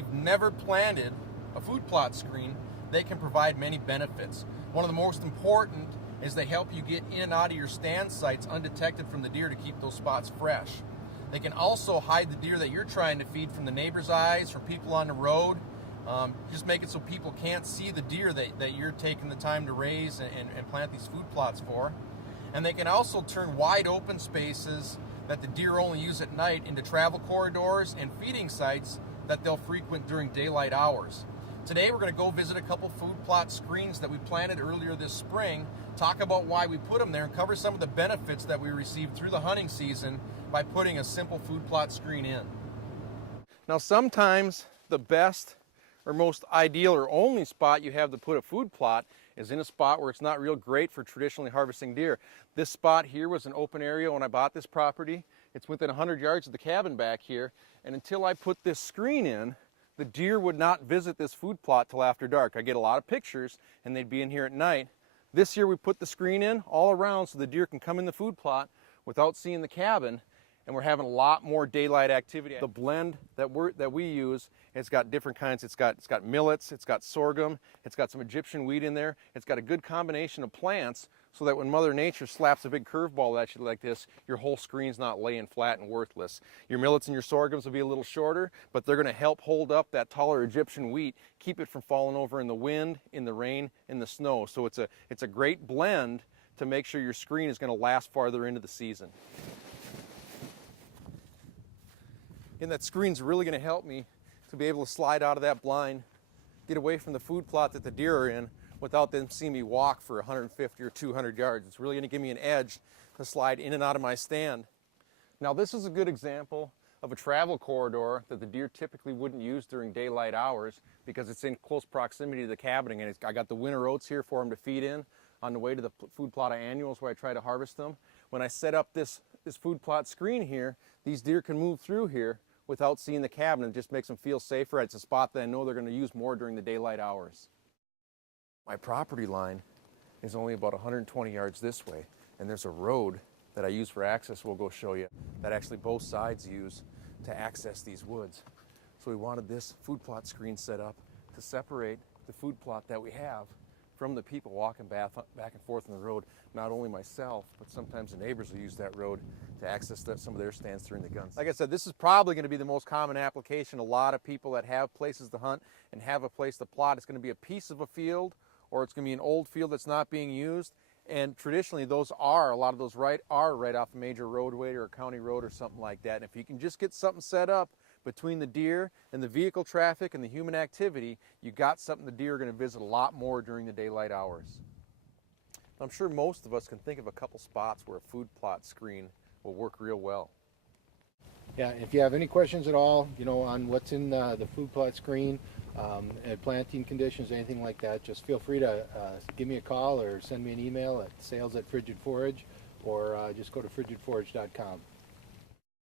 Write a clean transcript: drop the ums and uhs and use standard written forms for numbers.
you've never planted a food plot screen, they can provide many benefits. One of the most important is they help you get in and out of your stand sites undetected from the deer to keep those spots fresh. They can also hide the deer that you're trying to feed from the neighbor's eyes, from people on the road. Just make it so people can't see the deer that you're taking the time to raise and plant these food plots for. And they can also turn wide open spaces that the deer only use at night into travel corridors and feeding sites that they'll frequent during daylight hours. Today we're going to go visit a couple food plot screens that we planted earlier this spring, talk about why we put them there, and cover some of the benefits that we received through the hunting season by putting a simple food plot screen in. Now sometimes the best or most ideal or only spot you have to put a food plot is in a spot where it's not real great for traditionally harvesting deer. This spot here was an open area when I bought this property. It's within 100 yards of the cabin back here, and until I put this screen in, the deer would not visit this food plot till after dark. I get a lot of pictures and they'd be in here at night. This year we put the screen in all around so the deer can come in the food plot without seeing the cabin, and we're having a lot more daylight activity. The blend that we use, it's got different kinds. It's got millets, it's got sorghum, it's got some Egyptian wheat in there. It's got a good combination of plants so that when Mother Nature slaps a big curveball at you like this, your whole screen's not laying flat and worthless. Your millets and your sorghums will be a little shorter, but they're going to help hold up that taller Egyptian wheat, keep it from falling over in the wind, in the rain, in the snow. So it's a great blend to make sure your screen is going to last farther into the season. And that screen's really going to help me to be able to slide out of that blind, get away from the food plot that the deer are in without them seeing me walk for 150 or 200 yards. It's really going to give me an edge to slide in and out of my stand. Now this is a good example of a travel corridor that the deer typically wouldn't use during daylight hours because it's in close proximity to the cabining, and I got the winter oats here for them to feed in on the way to the food plot of annuals where I try to harvest them. When I set up this food plot screen here, these deer can move through here without seeing the cabin. It just makes them feel safer. It's a spot that I know they're going to use more during the daylight hours. My property line is only about 120 yards this way, and there's a road that I use for access we'll go show you that actually both sides use to access these woods. So we wanted this food plot screen set up to separate the food plot that we have from the people walking back and forth on the road. Not only myself, but sometimes the neighbors will use that road to access some of their stands during the guns. Like I said, this is probably going to be the most common application. A lot of people that have places to hunt and have a place to plot, it's going to be a piece of a field, or it's going to be an old field that's not being used. And traditionally, a lot of those are right off a major roadway or a county road or something like that. And if you can just get something set up between the deer and the vehicle traffic and the human activity, you got something the deer are going to visit a lot more during the daylight hours. I'm sure most of us can think of a couple spots where a food plot screen will work real well. Yeah, if you have any questions at all, on what's in the food plot screen, and planting conditions, anything like that, just feel free to give me a call or send me an email at sales@frigidforage, or just go to frigidforage.com.